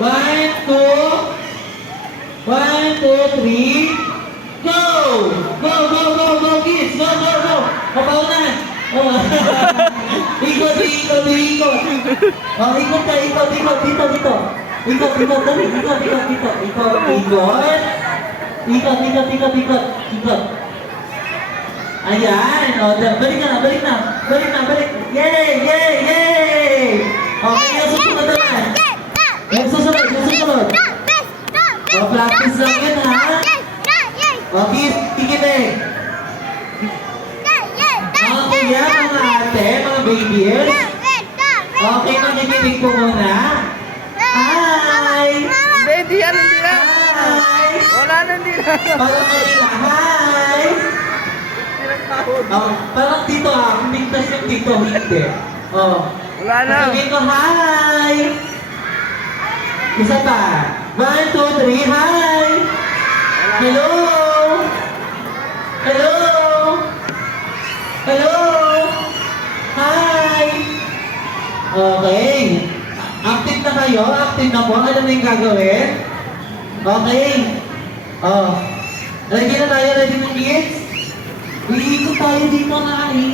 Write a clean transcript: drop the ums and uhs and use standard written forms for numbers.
One, two, three. Go! Go, kids! Go! Kapaw na! Oh. Ikot. Oh, ikot ka, dito. Ikot. Ayan. Oh, balik na. Yay! Okay, yung susunod naman. Yung susunod. Oh, practice lang yun, ha? Okay, tikitin. Okay, yan, mga ate, mga babies. Okay, makikinig po muna. Hi! Hindi na. Hi! Wala na, hindi na. Parang kanila, hi! Oh, parang dito kumigtas yung dito, hindi. Oh. Wala na. Sabihin ko, hi! Isa pa. 1, 2, 3, hi! Hello! Hi! Okay. Active na kayo? Active na po? Alam na yung gagawin? Okay. Oh. Ready na tayo? Ready na kids? Iikot tayo dito na